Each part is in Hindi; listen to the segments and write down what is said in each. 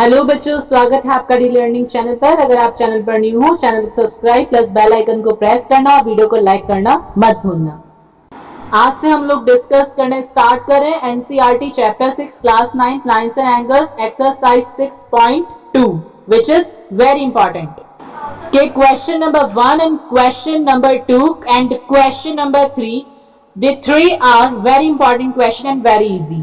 हेलो बच्चों, स्वागत है आपका डी लर्निंग चैनल पर। अगर आप चैनल पर न्यू हो, चैनल को सब्सक्राइब प्लस बेल आइकन को प्रेस करना और वीडियो को लाइक करना मत भूलना। आज से हम लोग डिस्कस करने स्टार्ट कर रहे हैं NCERT chapter 6 class 9 lines and angles exercise 6.2 which is very important. के question number 1 and question number 2 and question number 3, the three are very important question and very easy।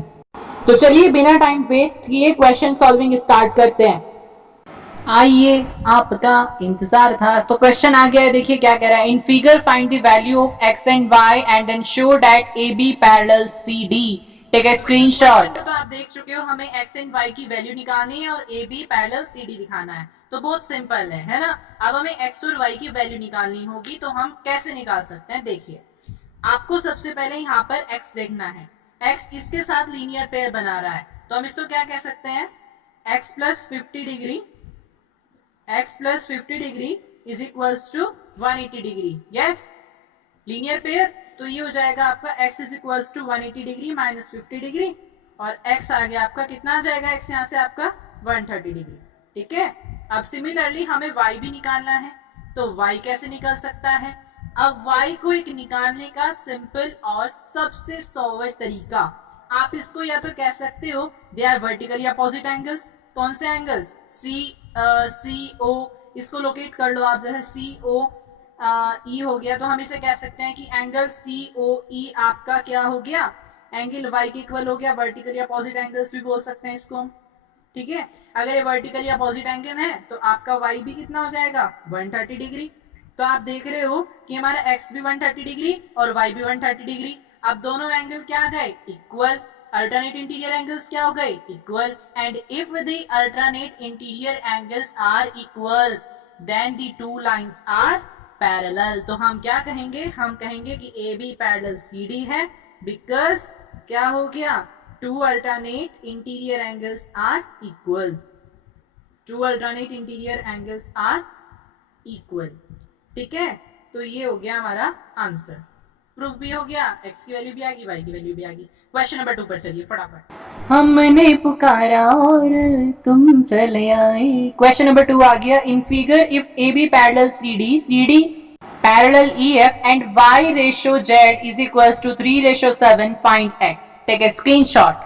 तो चलिए बिना टाइम वेस्ट किए क्वेश्चन सॉल्विंग स्टार्ट करते हैं। आइए, आपका इंतजार था। तो क्वेश्चन आ गया है, देखिए क्या कह रहा है। In figure find the value of x and y and then show that A B parallel C D. Take a screenshot. तो आप देख चुके हो, हमें एक्स एंड वाई की वैल्यू निकालनी है और A B parallel C D दिखाना है। तो बहुत सिंपल है ना। अब हमें एक्स और वाई की वैल्यू निकालनी होगी, तो हम कैसे निकाल सकते हैं। देखिए, आपको सबसे पहले यहाँ पर एक्स देखना है। एक्स इसके साथ लीनियर पेयर बना रहा है, तो हम इसको क्या कह सकते हैं, x plus 50 degree, x plus 50 degree is equals to 180 degree. Yes, linear pair. तो ये हो जाएगा आपका x is equals to 180 degree minus 50 degree, और x आ गया आपका कितना आ जाएगा, x यहाँ से आपका 130 डिग्री। ठीक है। अब सिमिलरली हमें y भी निकालना है, तो y कैसे निकल सकता है। अब y को एक निकालने का सिंपल और सबसे सोवर तरीका, आप इसको या तो कह सकते हो they are vertically opposite angles. कौन से एंगल्स, सी ओ, इसको लोकेट कर लो आप। जैसे सी ओ ई हो गया, तो हम इसे कह सकते हैं कि एंगल सी ओ ई आपका क्या हो गया, एंगल y के इक्वल हो गया। वर्टिकली अपोजिट एंगल्स भी बोल सकते हैं इसको हम। ठीक है। अगर ये वर्टिकली अपोजिट एंगल है तो आपका y भी कितना हो जाएगा, 130 डिग्री। तो आप देख रहे हो कि हमारा x भी 130 डिग्री और y भी 130 डिग्री। अब दोनों एंगल क्या आ गए, इक्वल। अल्टरनेट इंटीरियर एंगल्स क्या हो गए, equal. And if the alternate interior angles are equal then the two lines are parallel. तो हम क्या कहेंगे, हम कहेंगे कि A B parallel C D है, बिकॉज क्या हो गया, two alternate interior angles are equal. Two alternate interior angles are equal. ठीक है। तो ये हो गया हमारा आंसर, प्रूफ भी हो गया, एक्स की वैल्यू भी आ गई, वाई की वैल्यू भी आ गई। क्वेश्चन नंबर 2 पर चलिए फटाफट। हमने पुकारा और तुम चले आए। क्वेश्चन नंबर 2 आ गया। In figure if A B parallel C D parallel E F and Y ratio Z is equals to 3:7, find X. Take a screenshot.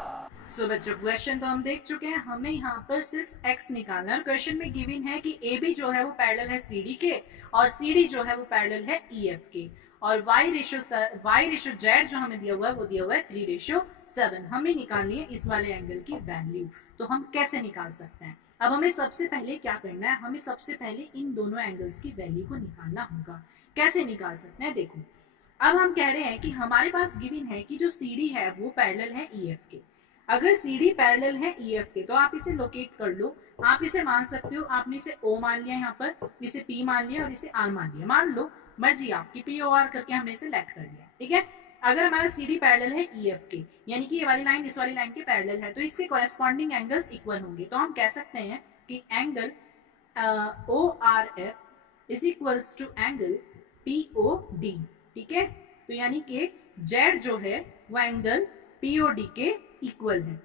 So बच्चों, क्वेश्चन तो हम देख चुके हैं, हमें यहाँ पर सिर्फ x निकालना है। क्वेश्चन में गिवन है कि AB जो है वो पैरेलल है CD के और CD जो है वो पैरेलल है EF के, और y रेशियो z जो हमें दिया हुआ है वो दिया हुआ है 3:7। हमें निकालनी है इस वाले एंगल की वैल्यू। तो हम कैसे निकाल सकते हैं। अब हमें सबसे पहले क्या करना है, हमें सबसे पहले इन दोनों एंगल्स की वैल्यू को निकालना होगा। कैसे निकाल सकते हैं, देखो। अब हम कह रहे हैं कि हमारे पास गिवन है कि जो CD है वो पैरेलल है EF के। अगर CD पैरेलल है EF के तो आप इसे लोकेट कर लो। आप इसे मान सकते हो, आपने इसे O मान लिया यहाँ पर, इसे P मान लिया और इसे R मान लिया। मान लो, मर्जी आपकी, POR करके हमने इसे लेट कर लिया। ठीक है। अगर हमारा CD पैरेलल है EF के, यानी कि ये वाली लाइन इस वाली लाइन के पैरेलल है, तो इसके कॉरेस्पॉन्डिंग एंगल्स इक्वल होंगे। तो हम कह सकते हैं कि angle ORF is equals to angle POD। ठीक है। तो यानी कि Z जो है वो एंगल POD के इक्वल है।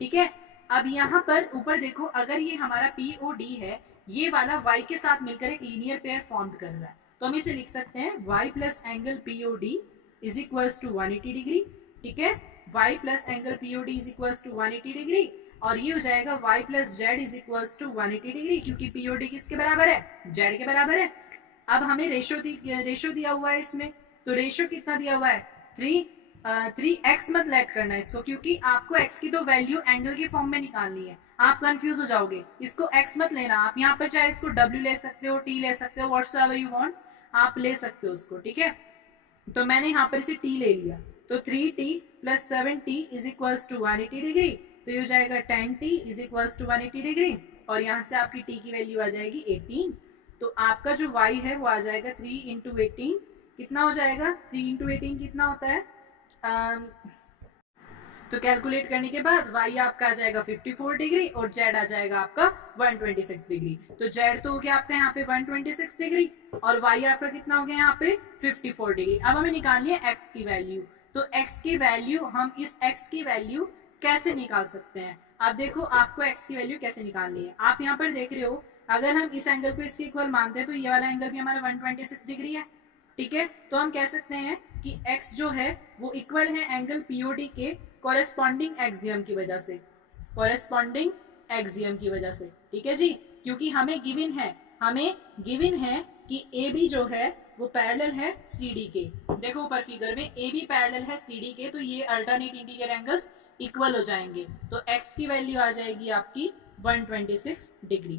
ठीक है। अब यहाँ पर ऊपर देखो, अगर ये हमारा POD है, ये वाला y के साथ मिलकर एक लीनियर पेयर फॉर्म कर रहा है, तो हम इसे लिख सकते हैं y plus angle POD is equals to 180 degree. ठीक है। y plus angle POD is equals to 180 degree, और ये हो जाएगा y plus z is equals to 180 degree, क्योंकि POD किसके बराबर है, z के बराबर है। अब हमें रेशो दिया हुआ है इसमें, तो रेशो कितना दिया हुआ है, 3x मत लेट करना इसको, क्योंकि आपको x की तो वैल्यू एंगल के फॉर्म में निकालनी है। आप कंफ्यूज हो जाओगे, इसको x मत लेना। आप यहाँ पर चाहे इसको w ले सकते हो, t ले सकते हो, व्हाटसएवर यू वांट आप ले सकते हो उसको। ठीक है। तो मैंने यहाँ पर इसे t ले लिया, तो 3t plus 7t is equals to 180 degree. तो ये हो जाएगा 10t is equals to 180 degree, और यहाँ से आपकी t की वैल्यू आ जाएगी 18। तो आपका जो y है वो आ जाएगा 3 इंटू 18, कितना हो जाएगा, 3 इंटू 18 कितना होता है, तो कैलकुलेट करने के बाद y आपका आ जाएगा 54 डिग्री और z आ जाएगा आपका 126 डिग्री। तो z तो हो गया आपका यहाँ पे 126 डिग्री और y आपका कितना हो गया यहाँ पे 54 डिग्री। अब हमें निकालनी है x की वैल्यू। तो x की वैल्यू, हम इस x की वैल्यू कैसे निकाल सकते हैं, आप देखो आपको x की वैल्यू कैसे निकालनी है। आप यहाँ पर देख रहे हो, अगर हम इस एंगल को इसके इक्वल मानते हैं तो ये वाला एंगल भी हमारा 126 डिग्री है, ठीक है। तो हम कह सकते हैं कि x जो है वो इक्वल है एंगल POD के कॉरेस्पॉन्डिंग एक्सियम की वजह से, कॉरेस्पॉन्डिंग एक्सियम की वजह से, ठीक है जी। क्योंकि हमें गिवन है कि AB जो है वो पैरेलल है CD के। देखो ऊपर फिगर में AB पैरेलल है CD के, तो ये अल्टरनेट इंटीरियर एंगल्स इक्वल हो जाएंगे। तो x की वैल्यू आ जाएगी आपकी 126 degree.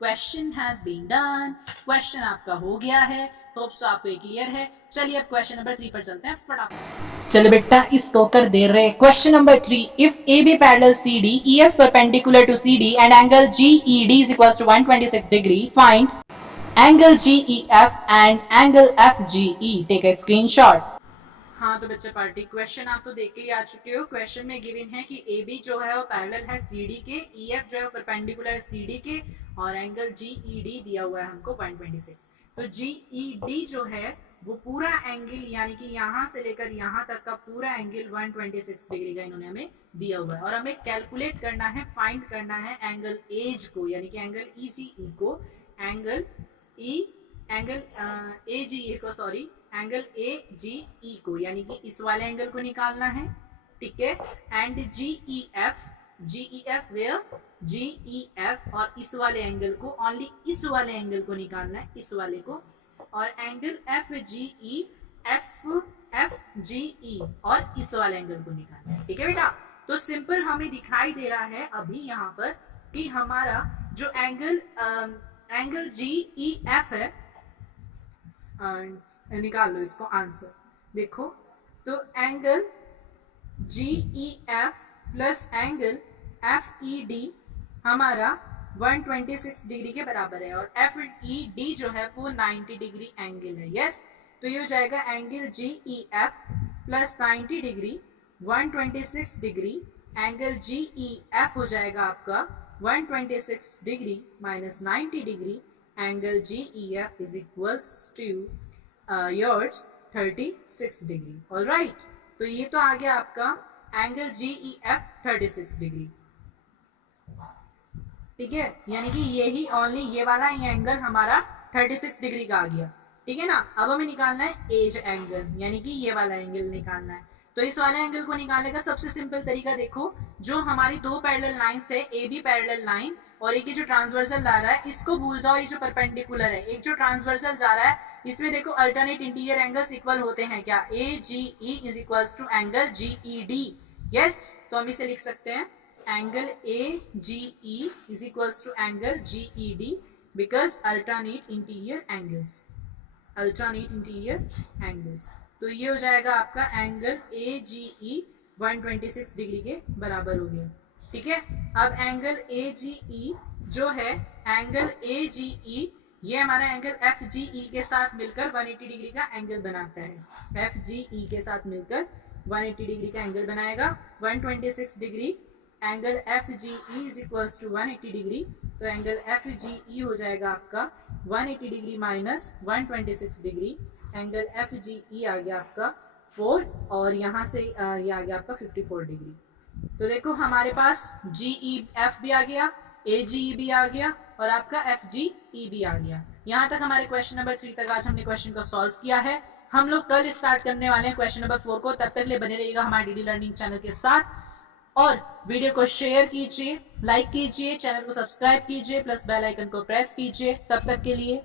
Question has been done, question आपका हो गया है। होप सो आपको क्लियर है। चलिए अब क्वेश्चन नंबर 3 पर चलते हैं फटाफट। चलो बेटा इसको कर दे रहे। Question number 3, if AB parallel CD, EF perpendicular to CD and angle GED is equal to 126 degree, find angle GEF and angle FGE। Take a screenshot. हाँ तो बच्चे पार्टी क्वेश्चन आप तो देख के ही आ चुके हो। क्वेश्चन में गिवन है कि AB जो है वो पैरेलल है CD के, EF जो है वो परपेंडिकुलर है CD के, और एंगल GED दिया हुआ है हमको 126। तो GED जो है वो पूरा एंगल यानी कि यहाँ से लेकर यहाँ तक का पूरा एंगल 126 डिग्री का इन्होंने हमें दिया हुआ है। और हमें कैलकुलेट करना है, फाइंड करना है एंगल एज को, यानी कि एंगल EGE को, एंगल AGE को, सॉरी एंगल AGE को, यानी कि इस वाले एंगल को निकालना है, ठीक है। एंड GEF वेयर GEF, और इस वाले एंगल को, ओनली इस वाले एंगल को निकालना है, इस वाले को। और एंगल FGE और इस वाले एंगल को निकालना है, ठीक है बेटा। तो सिंपल हमें दिखाई दे रहा है अभी यहाँ पर कि हमारा जो एंगल GEF है, निकाल लो इसको आंसर। देखो तो angle GEF plus angle FED हमारा 126 डिग्री के बराबर है, और FED जो है वो 90 डिग्री एंगल है। यस, तो ये हो जाएगा angle GEF plus 90 degree 126 degree, angle GEF हो जाएगा आपका 126 degree minus 90 degree, angle GEF is equals to yours 36 degree. Alright, तो ये तो आ गया आपका एंगल GEF 36 डिग्री, ठीक है। यानी कि ये ही ओनली ये वाला एंगल हमारा 36 डिग्री का आ गया, ठीक है ना। अब हमें निकालना है एज एंगल, यानी कि ये वाला एंगल निकालना है। तो इस वाले एंगल को निकालने का सबसे सिंपल तरीका देखो, जो हमारी दो पैरेलल लाइंस है, AB पैरेलल लाइन और एक ये जो ट्रांसवर्सल जा रहा है, इसको भूल जाओ, ये जो परपेंडिकुलर है। एक जो ट्रांसवर्सल जा रहा है इसमें देखो अल्टरनेट इंटीरियर एंगल्स इक्वल होते हैं क्या, AGE is equals to angle GED। Yes, तो हम इसे लिख सकते हैं angle AGE is equals to angle GED because alternate interior angles, alternate interior angles. तो ये हो जाएगा आपका एंगल AGE 126 डिग्री के बराबर हो गया, ठीक है। अब एंगल AGE जो है, एंगल AGE ये हमारा एंगल FGE के साथ मिलकर 180 डिग्री का एंगल बनाता है। FGE के साथ मिलकर 180 डिग्री का एंगल बनाएगा। 126 degree angle FGE is equals to 180 degree, तो एंगल FGE हो जाएगा आपका 180 degree minus 126 degree, angle FGE आ गया आपका 4, और यहाँ से ये आ गया आपका 54 डिग्री। तो देखो हमारे पास GEF भी आ गया, AGE भी आ गया, और आपका FGE भी आ गया। यहाँ तक हमारे क्वेश्चन नंबर 3 तक आज हमने क्वेश्चन को सॉल्व किया है। हम लोग कल स्टार्ट करने वाले हैं क्वेश्चन नंबर 4 को। तब तक लिए बने रहिएगा हमारे डीडी लर्निंग चैनल के साथ, और वीडियो को शेयर कीजिए, लाइक कीजिए, चैनल को सब्सक्राइब कीजिए, प्लस बेल आइकन को प्रेस कीजिए। तब तक के लिए